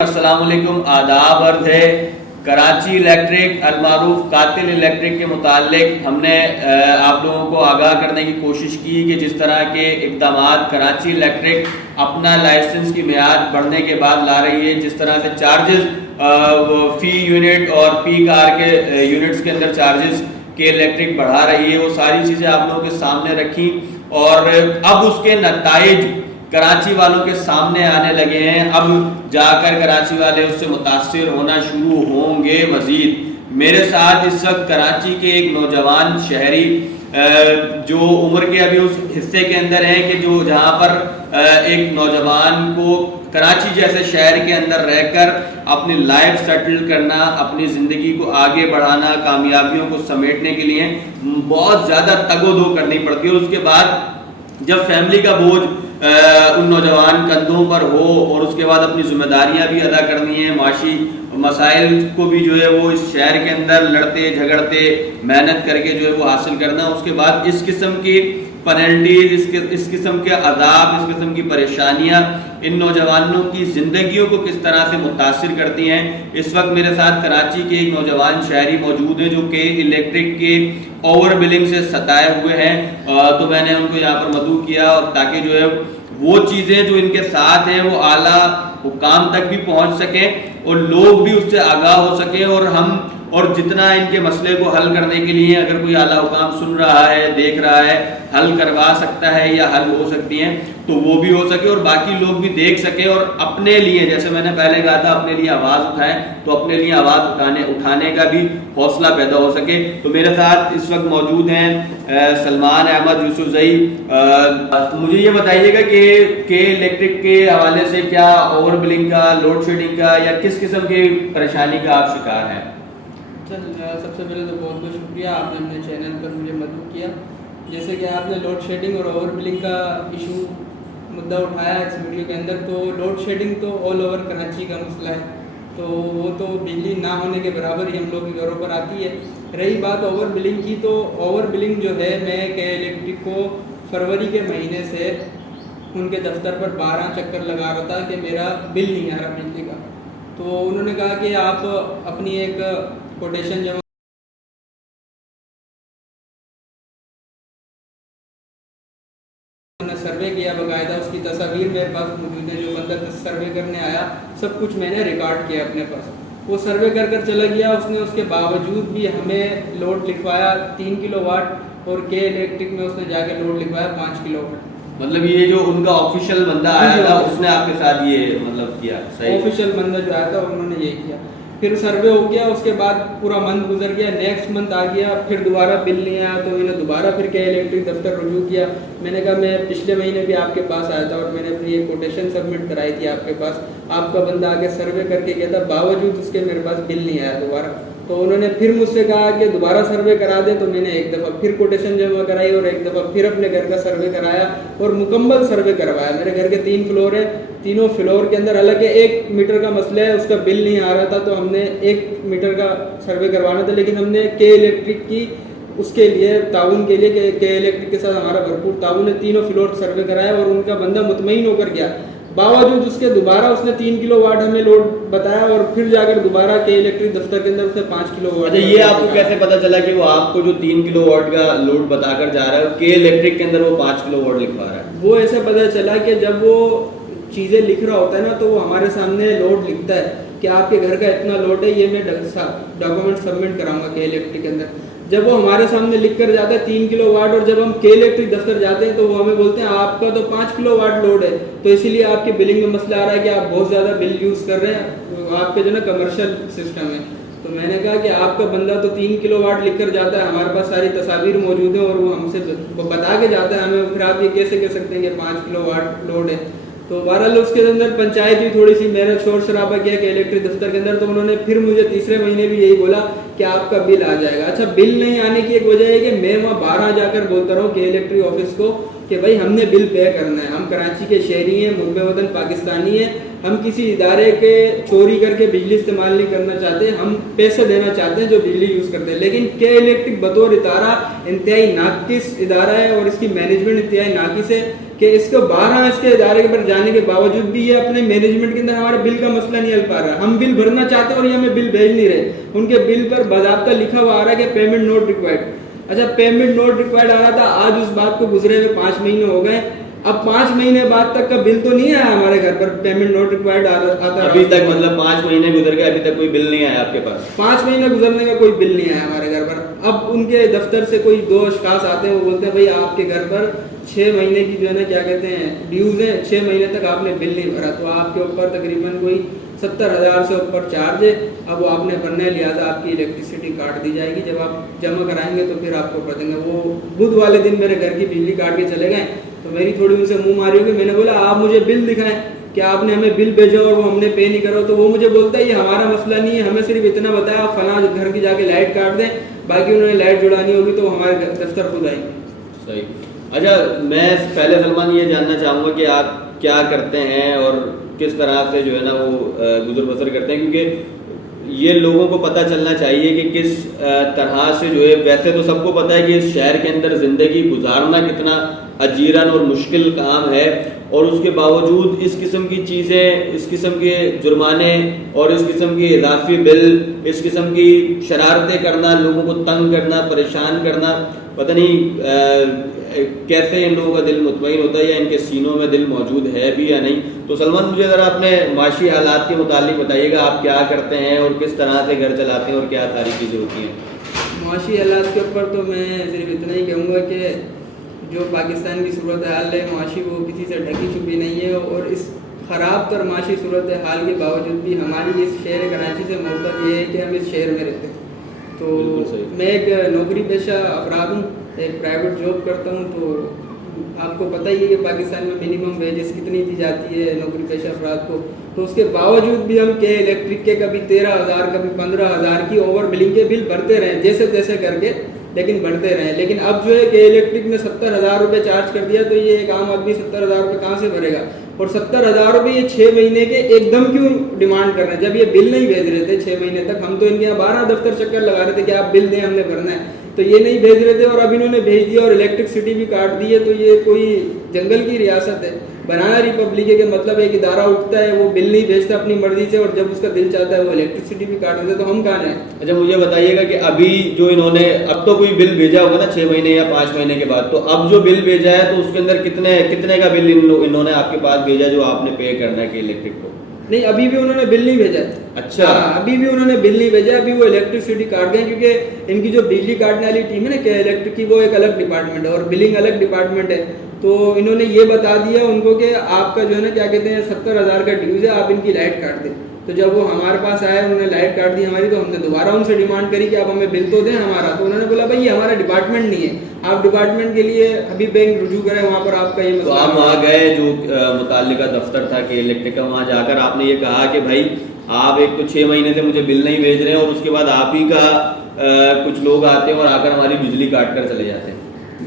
السلام علیکم، آداب عرض ہے۔ کراچی الیکٹرک المعروف قاتل الیکٹرک کے متعلق ہم نے آپ لوگوں کو آگاہ کرنے کی کوشش کی کہ جس طرح کے اقدامات کراچی الیکٹرک اپنا لائسنس کی میعاد بڑھنے کے بعد لا رہی ہے، جس طرح سے چارجز فی یونٹ اور پی کار کے یونٹس کے اندر چارجز کے الیکٹرک بڑھا رہی ہے، وہ ساری چیزیں آپ لوگوں کے سامنے رکھی اور اب اس کے نتائج کراچی والوں کے سامنے آنے لگے ہیں۔ اب جا کر کراچی والے اس سے متاثر ہونا شروع ہوں گے۔ مزید میرے ساتھ اس وقت کراچی کے ایک نوجوان شہری جو عمر کے ابھی اس حصے کے اندر ہیں کہ جو جہاں پر ایک نوجوان کو کراچی جیسے شہر کے اندر رہ کر اپنی لائف سیٹل کرنا، اپنی زندگی کو آگے بڑھانا، کامیابیوں کو سمیٹنے کے لیے بہت زیادہ تگ و دو کرنی پڑتی ہے۔ اس کے بعد جب فیملی کا بوجھ ان نوجوان کندھوں پر ہو اور اس کے بعد اپنی ذمہ داریاں بھی ادا کرنی ہیں، معاشی مسائل کو بھی جو ہے وہ اس شہر کے اندر لڑتے جھگڑتے محنت کر کے جو ہے وہ حاصل کرنا، اس کے بعد اس قسم کی پینلٹیز، اس قسم کے عذاب، اس قسم کی پریشانیاں ان نوجوانوں کی زندگیوں کو کس طرح سے متاثر کرتی ہیں۔ اس وقت میرے ساتھ کراچی کے ایک نوجوان شہری موجود ہیں جو کہ الیکٹرک کے اوور بلنگ سے ستائے ہوئے ہیں، تو میں نے ان کو یہاں پر مدعو کیا اور تاکہ جو ہے وہ چیزیں جو ان کے ساتھ ہیں وہ اعلیٰ حکام تک بھی پہنچ سکیں اور لوگ بھی اس سے آگاہ ہو سکیں، اور جتنا ان کے مسئلے کو حل کرنے کے لیے اگر کوئی اعلیٰ حکام سن رہا ہے، دیکھ رہا ہے، حل کروا سکتا ہے یا حل ہو سکتی ہیں تو وہ بھی ہو سکے اور باقی لوگ بھی دیکھ سکیں اور اپنے لیے، جیسے میں نے پہلے کہا تھا، اپنے لیے آواز اٹھائیں تو اپنے لیے آواز اٹھانے کا بھی حوصلہ پیدا ہو سکے۔ تو میرے ساتھ اس وقت موجود ہیں سلمان احمد یوسف زئی۔ مجھے یہ بتائیے گا کہ الیکٹرک کے حوالے سے کیا اوور بلنگ کا، لوڈ شیڈنگ کا یا کس قسم کی پریشانی کا آپ شکار ہیں؟ سب سے پہلے تو بہت بہت شکریہ، آپ نے اپنے چینل پر مجھے مدعو کیا۔ جیسے کہ آپ نے لوڈ شیڈنگ اور اوور بلنگ کا ایشو مدعا اٹھایا اس ویڈیو کے اندر، تو لوڈ شیڈنگ تو آل اوور کراچی کا مسئلہ ہے، تو وہ تو بجلی نہ ہونے کے برابر ہی ہم لوگ کے گھروں پر آتی ہے۔ رہی بات اوور بلنگ کی، تو اوور بلنگ جو ہے، میں کہ الیکٹرک کو فروری کے مہینے سے ان کے دفتر پر 12 چکر لگا رہا تھا کہ میرا بل نہیں آ رہا بجلی کا، تو انہوں نے کہا کہ آپ اپنی ایک کوٹیشن جمع سروے کیا، باقاعدہ اس کی تصاویر میرے پاس موجود ہیں، جو بندہ سروے کرنے آیا سب کچھ میں نے ریکارڈ کیا اپنے پاس۔ وہ سروے کر چلا گیا، اس نے اس کے باوجود بھی ہمیں لوڈ لکھوایا 3 کلو واٹ، اور کے الیکٹرک میں اس نے جا کے لوڈ لکھوایا 5 کلو واٹ۔ مطلب یہ جو ان کا آفیشیل بندہ آیا تھا اس نے آپ کے ساتھ یہ مطلب کیا؟ صحیح، آفیشیل بندہ جو آیا تھا انہوں نے یہی کیا۔ پھر سروے ہو گیا، اس کے بعد پورا منتھ گزر گیا، نیکسٹ منتھ آ گیا، پھر دوبارہ بل نہیں آیا، تو انہوں نے دوبارہ پھر کے الیکٹرک دفتر رجوع کیا۔ میں نے کہا میں پچھلے مہینے بھی آپ کے پاس آیا تھا اور میں نے اپنی ایک کوٹیشن سبمٹ کرائی تھی آپ کے پاس، آپ کا بندہ آگے سروے کر کے گیا تھا، باوجود اس کے میرے پاس بل نہیں آیا دوبارہ۔ تو انہوں نے پھر مجھ سے کہا کہ دوبارہ سروے کرا دے، تو میں نے ایک دفعہ پھر کوٹیشن جمع کرائی اور ایک دفعہ پھر اپنے گھر کا سروے کرایا اور مکمل سروے کروایا۔ میرے گھر کے 3 فلور ہیں، تینوں فلور کے اندر الگ ہے، 1 میٹر کا مسئلہ ہے، اس کا بل نہیں آ رہا تھا تو ہم نے 1 میٹر کا سروے کروانا تھا، لیکن ہم نے کے الیکٹرک کی اس کے لیے تعاون کے لیے کہ کے الیکٹرک کے ساتھ ہمارا بھرپور تعاون ہے، تینوں فلور سروے کرایا اور ان کا بندہ مطمئن ہو کر گیا۔ باوجود اس کے دوبارہ اس نے 3 کلو واٹ ہمیں لوڈ بتایا اور پھر جا کر دوبارہ کے الیکٹرک دفتر کے اندر اس نے 5 کلو واٹ۔ اچھا، یہ آپ کو کیسے پتا چلا کہ وہ آپ کو جو 3 کلو واٹ کا لوڈ بتا کر جا رہا ہے کے الیکٹرک کے اندر وہ 5 کلو واٹ لکھوا رہا ہے؟ وہ ایسے پتا چلا کہ جب وہ چیزیں لکھ رہا ہوتا ہے نا، تو وہ ہمارے سامنے لوڈ لکھتا ہے کہ آپ کے گھر کا اتنا لوڈ ہے، یہ میں ڈاکومنٹ سبمٹ کراؤں گا کے الیکٹرک کے اندر۔ جب وہ ہمارے سامنے لکھ کر جاتا ہے 3 کلو واٹ، اور جب ہم کے الیکٹرک دفتر جاتے ہیں تو وہ ہمیں بولتے ہیں آپ کا تو 5 کلو واٹ لوڈ ہے، تو اسی لیے آپ کی بلنگ میں مسئلہ آ رہا ہے کہ آپ بہت زیادہ بل یوز کر رہے ہیں، آپ کے جو نا کمرشل سسٹم ہے۔ تو میں نے کہا کہ آپ کا بندہ تو 3 کلو واٹ لکھ کر جاتا ہے، ہمارے پاس ساری تصاویر موجود ہیں اور وہ ہم سے بتا کے جاتا ہے ہمیں، پھر آپ یہ کیسے کہہ سکتے ہیں کہ 5 کلو واٹ لوڈ ہے؟ تو بہرحال اس کے اندر پنچایت بھی تھوڑی سی، میں نے شور شرابہ کیا کہ الیکٹرک دفتر کے اندر، تو انہوں نے پھر مجھے تیسرے مہینے بھی یہی بولا کہ آپ کا بل آ جائے گا۔ اچھا، بل نہیں آنے کی ایک وجہ ہے کہ میں وہاں 12 جا کر بولتا رہا ہوں کہ الیکٹرک آفس کو کہ بھائی ہم نے بل پے کرنا ہے، ہم کراچی کے شہری ہیں، محب وطن پاکستانی ہیں، ہم کسی ادارے کے چوری کر کے بجلی استعمال نہیں کرنا چاہتے، ہم پیسے دینا چاہتے ہیں جو بجلی یوز کرتے ہیں۔ لیکن کے الیکٹرک بطور ادارہ انتہائی ناقص ادارہ ہے اور اس کی مینجمنٹ انتہائی ناقص ہے۔ کہ اس کو 12 اس کے ادارے پر جانے کے باوجود بھی یہ اپنے مینجمنٹ کے اندر ہمارے بل کا مسئلہ نہیں حل پا رہا. ہم بل بھرنا چاہتے ہیں اور یہ ہمیں بل بھیج نہیں رہے. ان کے بل پر باضابطہ لکھا ہوا آ رہا ہے کہ پیمنٹ نوٹ ریکوائرڈ. اچھا پیمنٹ نوٹ ریکوائرڈ آ رہا تھا, آج اس بات کو گزرے ہوئے 5 مہینے ہو گئے. اب 5 مہینے بعد تک کا بل تو نہیں آیا ہمارے گھر پر, پیمنٹ نوٹ ریکوائرڈ آتا ابھی تک, مطلب 5 مہینے گزر گئے ابھی تک کوئی بل نہیں آیا آپ کے پاس؟ 5 مہینے گزرنے کا کوئی بل نہیں آیا ہمارے گھر پر. اب ان کے دفتر سے کوئی 2 اشخاص آتے ہیں, وہ بولتے ہیں بھائی آپ کے گھر پر 6 مہینے کی جو ہے نا کیا کہتے ہیں ڈیوز ہیں, 6 مہینے تک آپ نے بل نہیں بھرا, تو آپ کے اوپر تقریباً کوئی 70,000 سے اوپر چارج ہے. اب وہ آپ نے بھرنا ہے, لہٰذا آپ کی الیکٹریسٹی کاٹ دی جائے گی. جب آپ جمع کرائیں گے تو پھر آپ کو پتہ ہے. وہ بدھ والے دن میرے گھر کی بجلی کاٹ کے چلے گئے, تو میری تھوڑی ان سے منہ ماری ہوگی. میں نے بولا آپ مجھے بل دکھائیں کہ آپ نے ہمیں بل بھیجا اور وہ ہم نے پے نہیں کرا. تو وہ مجھے بولتا ہے یہ ہمارا مسئلہ نہیں ہے, ہمیں صرف اتنا بتایا آپ فلاں گھر کی جا کے لائٹ کاٹ دیں, باقی انہوں نے لائٹ جڑانی ہوگی تو ہمارے دفتر خود آئیں گے. صحیح. اچھا میں پہلے سلمان یہ جاننا چاہوں گا کہ آپ کیا کرتے ہیں اور کس طرح سے جو ہے نا وہ گزر بسر کرتے ہیں, کیونکہ یہ لوگوں کو پتہ چلنا چاہیے کہ کس طرح سے جو ہے, ویسے تو سب کو پتہ ہے کہ اس شہر کے اندر زندگی گزارنا کتنا اجیرن اور مشکل کام ہے, اور اس کے باوجود اس قسم کی چیزیں, اس قسم کے جرمانے اور اس قسم کے اضافی بل, اس قسم کی شرارتیں کرنا, لوگوں کو تنگ کرنا, پریشان کرنا, پتہ نہیں کیسے ان لوگوں کا دل مطمئن ہوتا ہے یا ان کے سینوں میں دل موجود ہے بھی یا نہیں. تو سلمان مجھے ذرا اپنے معاشی حالات کے متعلق بتائیے گا, آپ کیا کرتے ہیں اور کس طرح سے گھر چلاتے ہیں اور کیا ساری چیزیں ہوتی ہیں؟ معاشی حالات کے اوپر تو میں صرف اتنا ہی کہوں گا کہ جو پاکستان کی صورتحال ہے معاشی, وہ کسی سے ڈھکی چھپی نہیں ہے, اور اس خراب تر معاشی صورتحال کے باوجود بھی ہماری اس شہر کراچی سے محبت یہ ہے کہ ہم اس شہر میں رہتے ہیں. تو میں ایک نوکری پیشہ افراد ہوں, ایک پرائیویٹ جاب کرتا ہوں. تو آپ کو پتہ ہی ہے کہ پاکستان میں منیمم ویجز کتنی دی جاتی ہے نوکری پیشہ افراد کو, تو اس کے باوجود بھی ہم کے الیکٹرک کے کبھی 13,000 کبھی 15,000 کی اوور بلنگ کے بل بھرتے رہے جیسے تیسے کر کے, لیکن بڑھتے رہے. لیکن اب جو ہے کہ الیکٹرک نے 70,000 روپے چارج کر دیا, تو یہ ایک عام آدمی 70,000 روپے کہاں سے بھرے گا؟ اور 70,000 روپے یہ 6 مہینے کے ایک دم کیوں ڈیمانڈ کر رہے ہیں, جب یہ بل نہیں بھیج رہے تھے 6 مہینے تک. ہم تو ان کے یہاں 12 دفتر چکر لگا رہے تھے کہ آپ بل دیں, ہم نے بھرنا ہے, تو یہ نہیں بھیج رہے تھے, اور اب انہوں نے بھیج دیا اور الیکٹرکسٹی بھی کاٹ دی ہے. تو یہ کوئی جنگل کی ریاست ہے, بنانا ریپبلک ہے, کہ مطلب ایک ادارہ اٹھتا ہے وہ بل نہیں بھیجتا اپنی مرضی سے, اور جب اس کا دل چاہتا ہے وہ الیکٹرسٹی بھی کاٹ دیتا ہے. تو ہم کہاں جائیں؟ اچھا مجھے بتائیے گا کہ ابھی جو انہوں نے, اب تو کوئی بل بھیجا ہوگا نا 6 مہینے یا 5 مہینے کے بعد, تو اب جو بل بھیجا ہے تو اس کے اندر کتنے کا بل انہوں نے آپ کے پاس بھیجا جو آپ نے پے کرنا ہے کہ الیکٹرک کو؟ نہیں, ابھی بھی انہوں نے بل نہیں بھیجا. اچھا, ابھی بھی انہوں نے بل نہیں بھیجا, ابھی وہ الیکٹرسٹی کاٹ گئے, کیونکہ ان کی جو بجلی کاٹنے والی ٹیم ہے نا کہ الیکٹرک کی, وہ ایک الگ ڈپارٹمنٹ ہے اور بلنگ الگ ڈپارٹمنٹ ہے. تو انہوں نے یہ بتا دیا ان کو کہ آپ کا جو ہے نا کیا کہتے ہیں 70,000 کا ڈیوز ہے, آپ ان کی لائٹ کاٹ دیں. تو جب وہ ہمارے پاس آئے, انہوں نے لائٹ کاٹ دی ہماری, تو ہم نے دوبارہ ان سے ڈیمانڈ کری کہ آپ ہمیں بل تو دیں ہمارا. تو انہوں نے بولا بھائی یہ ہمارا ڈپارٹمنٹ نہیں ہے, آپ ڈپارٹمنٹ کے لیے ابھی بینک رجوع کریں, وہاں پر آپ کا یہ مسئلہ. تو آپ وہاں گئے جو متعلقہ دفتر تھا کہ الیکٹرک کا, وہاں جا کر آپ نے یہ کہا کہ بھائی آپ ایک تو 6 مہینے سے مجھے بل نہیں بھیج رہے ہیں, اور اس کے بعد آپ ہی کا کچھ لوگ آتے ہیں اور آ کر ہماری بجلی کاٹ کر چلے جاتے ہیں.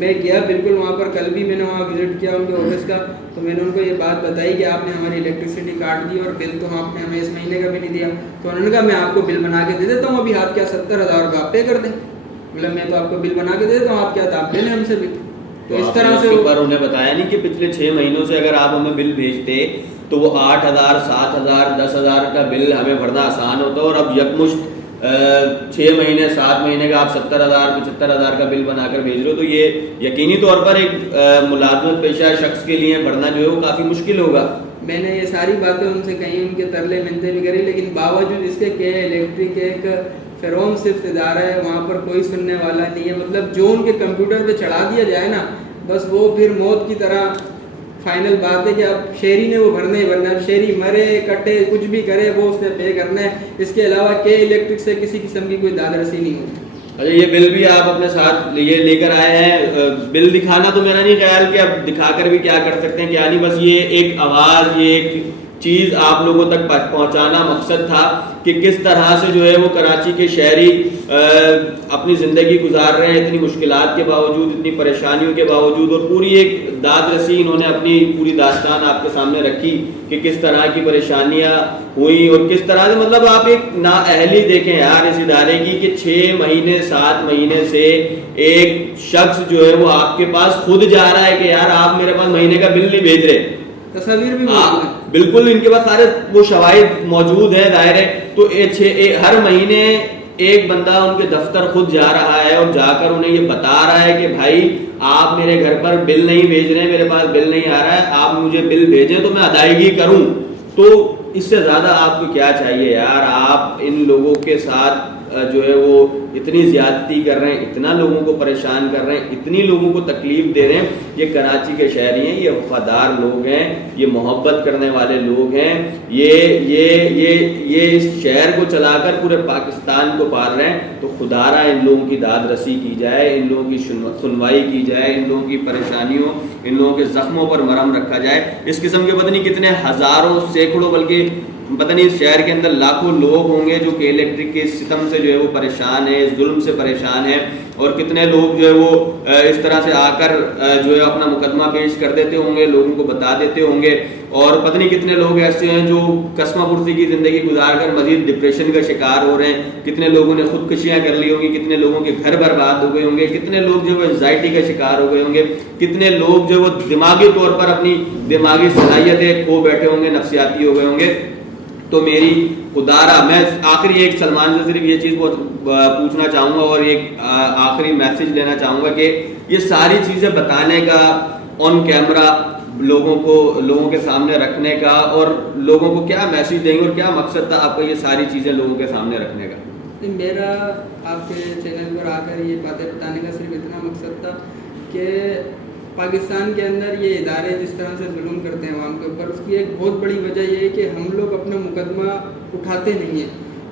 میں گیا بالکل وہاں پر, کل بھی میں نے وہاں وزٹ کیا ان کے آفس کا, تو میں نے ان کو یہ بات بتائی کہ آپ نے ہماری الیکٹرسٹی کاٹ دی اور بل تو آپ نے ہمیں اس مہینے کا بھی نہیں دیا. تو انہوں نے کہا میں آپ کو بل بنا کے دے دیتا ہوں, ابھی آپ کیا 70,000 روپے آپ پے کر دیں. مطلب میں تو آپ کو بل بنا کے دے دیتا ہوں, آپ کیا آپ لے لیں ہم سے بل. تو اس طرح سے انہیں بتایا نہیں کہ پچھلے 6 مہینوں سے اگر آپ ہمیں بل بھیجتے تو وہ 8,000 7,000 10,000 کا بل ہمیں بھرنا آسان ہوتا, اور اب یکمشت 6 مہینے 7 مہینے کا آپ 70,000 75,000 کا بل بنا کر بھیج رہے ہو. تو یہ یقینی طور پر ایک ملازمت پیشہ شخص کے لیے بھرنا جو ہے وہ کافی مشکل ہوگا. میں نے یہ ساری باتیں ان سے کہیں, ان کے ترلے منتیں بھی کری, لیکن باوجود اس کے کہ الیکٹرک ایک فیرون صرف ادارہ ہے, وہاں پر کوئی سننے والا نہیں ہے. مطلب جو ان کے کمپیوٹر پہ چڑھا دیا جائے نا, بس وہ پھر موت کی طرح فائنل بات ہے کہ اب شہری نے وہ بھرنا ہی بھرنا ہے. اب شہری مرے کٹے کچھ بھی کرے وہ اس نے پے کرنا ہے. اس کے علاوہ کے الیکٹرک سے کسی قسم کی کوئی داد رسی نہیں ہوتی. اچھا یہ بل بھی آپ اپنے ساتھ یہ لے کر آئے ہیں, بل دکھانا تو میرا نہیں خیال کہ اب دکھا کر بھی کیا کر سکتے ہیں کیا نہیں, بس یہ ایک آواز, یہ ایک چیز آپ لوگوں تک پہنچانا مقصد تھا کہ کس طرح سے جو ہے وہ کراچی کے شہری اپنی زندگی گزار رہے ہیں اتنی مشکلات کے باوجود، اتنی پریشانیوں کے باوجود، اور پوری ایک داد رسی انہوں نے اپنی پوری داستان آپ کے سامنے رکھی کہ کس طرح کی پریشانیاں ہوئیں اور کس طرح سے مطلب آپ ایک نااہلی دیکھیں یار اس ادارے کی کہ 6 مہینے 7 مہینے سے ایک شخص جو ہے وہ آپ کے پاس خود جا رہا ہے کہ یار آپ میرے پاس مہینے کا بل نہیں بھیج رہے، تصاویر بھی موجود ہیں، بالکل ان کے پاس سارے وہ شواہد موجود ہیں ظاہر ہے. تو ہر مہینے ایک بندہ ان کے دفتر خود جا رہا ہے اور جا کر انہیں یہ بتا رہا ہے کہ بھائی آپ میرے گھر پر بل نہیں بھیج رہے ہیں، میرے پاس بل نہیں آ رہا ہے، آپ مجھے بل بھیجیں تو میں ادائیگی کروں. تو اس سے زیادہ آپ کو کیا چاہیے یار؟ آپ ان لوگوں کے ساتھ جو ہے وہ اتنی زیادتی کر رہے ہیں، اتنا لوگوں کو پریشان کر رہے ہیں، اتنی لوگوں کو تکلیف دے رہے ہیں. یہ کراچی کے شہری ہیں، یہ وفادار لوگ ہیں، یہ محبت کرنے والے لوگ ہیں، یہ اس شہر کو چلا کر پورے پاکستان کو پال رہے ہیں. تو خدارا ان لوگوں کی داد رسی کی جائے، ان لوگوں کی سنوائی کی جائے، ان لوگوں کی پریشانیوں، ان لوگوں کے زخموں پر مرہم رکھا جائے. اس قسم کے پتہ نہیں کتنے ہزاروں سینکڑوں بلکہ پتہ نہیں اس شہر کے اندر لاکھوں لوگ ہوں گے جو کہ الیکٹرک کے ستم سے جو ہے وہ پریشان ہیں، ظلم سے پریشان ہیں، اور کتنے لوگ جو ہے وہ اس طرح سے آ کر جو ہے اپنا مقدمہ پیش کر دیتے ہوں گے، لوگوں کو بتا دیتے ہوں گے. اور پتہ نہیں کتنے لوگ ایسے ہیں جو قسمہ پرسی کی زندگی گزار کر مزید ڈپریشن کا شکار ہو رہے ہیں. کتنے لوگوں نے خودکشیاں کر لی ہوں گی، کتنے لوگوں کے گھر برباد ہو گئے ہوں گے، کتنے لوگ جو ہے اینزائٹی کا شکار ہو گئے ہوں گے، کتنے لوگ جو وہ دماغی طور پر اپنی دماغی صلاحیتیں کھو بیٹھے ہوں گے، نفسیاتی ہو گئے ہوں گے. تو میری خدارا میں آخری ایک سلمان سے صرف یہ چیز پوچھنا چاہوں گا اور ایک آخری میسج لینا چاہوں گا کہ یہ ساری چیزیں بتانے کا، آن کیمرہ لوگوں کے سامنے رکھنے کا، اور لوگوں کو کیا میسج دیں گے اور کیا مقصد تھا آپ کا یہ ساری چیزیں لوگوں کے سامنے رکھنے کا؟ میرا آپ کے چینل پر آ کر یہ باتیں بتانے کا صرف اتنا مقصد تھا کہ پاکستان کے اندر یہ ادارے جس طرح سے ظلم کرتے ہیں عوام کے اوپر، اس کی ایک بہت بڑی وجہ یہ ہے کہ ہم لوگ اپنا مقدمہ اٹھاتے نہیں ہیں.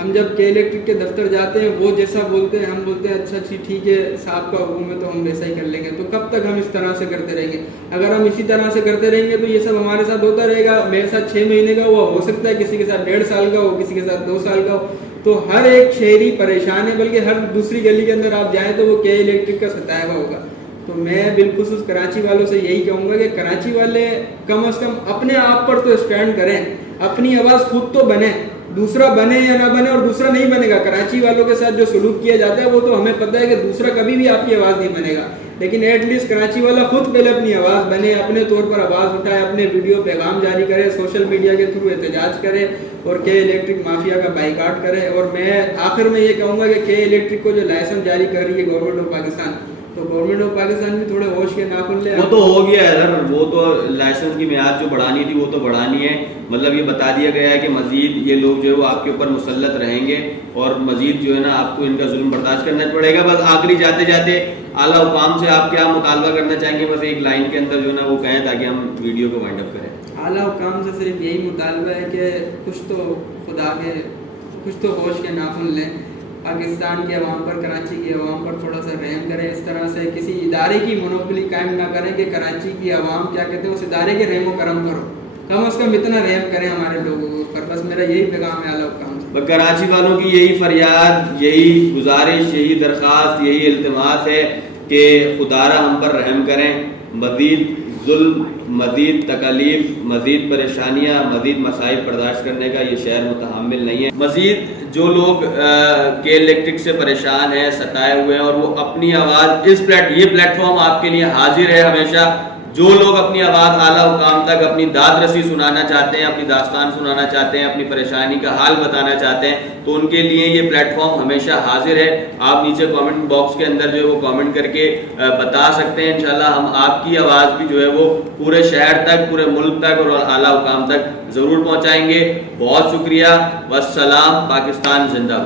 ہم جب کے الیکٹرک کے دفتر جاتے ہیں وہ جیسا بولتے ہیں ہم بولتے ہیں اچھا ٹھیک ہے صاحب کا حکم ہے تو ہم ویسا ہی کر لیں گے. تو کب تک ہم اس طرح سے کرتے رہیں گے؟ اگر ہم اسی طرح سے کرتے رہیں گے تو یہ سب ہمارے ساتھ ہوتا رہے گا. میرے ساتھ 6 مہینے کا ہوا، ہو سکتا ہے کسی کے ساتھ 1.5 سال کا ہو، کسی کے ساتھ 2 سال کا ہو. تو ہر ایک شہری پریشان ہے، بلکہ ہر دوسری گلی کے اندر آپ جائیں تو وہ کے الیکٹرک کا ستایا ہوا ہوگا. تو میں بالخصوص کراچی والوں سے یہی کہوں گا کہ کراچی والے کم از کم اپنے آپ پر تو اسٹینڈ کریں، اپنی آواز خود تو بنے. دوسرا بنے یا نہ بنے، اور دوسرا نہیں بنے گا. کراچی والوں کے ساتھ جو سلوک کیا جاتا ہے وہ تو ہمیں پتہ ہے کہ دوسرا کبھی بھی آپ کی آواز نہیں بنے گا. لیکن ایٹ لیسٹ کراچی والا خود پہلے اپنی آواز بنے، اپنے طور پر آواز اٹھائے، اپنے ویڈیو پیغام جاری کرے، سوشل میڈیا کے تھرو احتجاج کرے اور کے الیکٹرک مافیا کا بائیکاٹ کرے. اور میں آخر میں یہ کہوں گا کہ کے الیکٹرک کو جو لائسنس جاری کر رہی ہے گورنمنٹ آف پاکستان، تو گورنمنٹ آف پاکستان بھی تھوڑے ہوش کے ناخن لے. وہ تو ہو گیا ہے سر، وہ تو لائسنس کی میعاد جو بڑھانی تھی وہ تو بڑھانی ہے. مطلب یہ بتا دیا گیا ہے کہ مزید یہ لوگ جو ہے وہ آپ کے اوپر مسلط رہیں گے اور مزید جو ہے نا آپ کو ان کا ظلم برداشت کرنا پڑے گا. بس آخری جاتے جاتے اعلیٰ حکام سے آپ کیا مطالبہ کرنا چاہیں گے؟ بس ایک لائن کے اندر جو ہے نا وہ کہیں تاکہ ہم ویڈیو کو وائنڈ اپ کریں. اعلیٰ حکام سے صرف یہی مطالبہ ہے کہ کچھ تو ہوش کے ناخن لیں. پاکستان کے عوام پر، کراچی کے عوام پر تھوڑا سا رحم کریں. اس طرح سے کسی ادارے کی مونوپولی قائم نہ کریں کہ کراچی کی عوام کیا کہتے ہیں اس ادارے کے رحم و کرم کرو. کم از کم اتنا رحم کریں ہمارے لوگوں پر. بس میرا یہی پیغام ہے اعلیٰ حکام سے. کراچی والوں کی یہی فریاد، یہی گزارش، یہی درخواست، یہی التماس ہے کہ خدارا ہم پر رحم کریں. مزید ظلم، مزید تکالیف، مزید پریشانیاں، مزید مصائب برداشت کرنے کا یہ شہر متحمل نہیں ہے. مزید جو لوگ کے الیکٹرک سے پریشان ہیں، ستائے ہوئے ہیں، اور وہ اپنی آواز یہ پلیٹ فارم آپ کے لیے حاضر ہے ہمیشہ. جو لوگ اپنی آواز اعلیٰ حکام تک اپنی داد رسی سنانا چاہتے ہیں، اپنی داستان سنانا چاہتے ہیں، اپنی پریشانی کا حال بتانا چاہتے ہیں، تو ان کے لیے یہ پلیٹ فارم ہمیشہ حاضر ہے. آپ نیچے کامنٹ باکس کے اندر جو ہے وہ کامنٹ کر کے بتا سکتے ہیں. انشاءاللہ ہم آپ کی آواز بھی جو ہے وہ پورے شہر تک، پورے ملک تک اور اعلیٰ حکام تک ضرور پہنچائیں گے. بہت شکریہ. والسلام. پاکستان زندہ باد.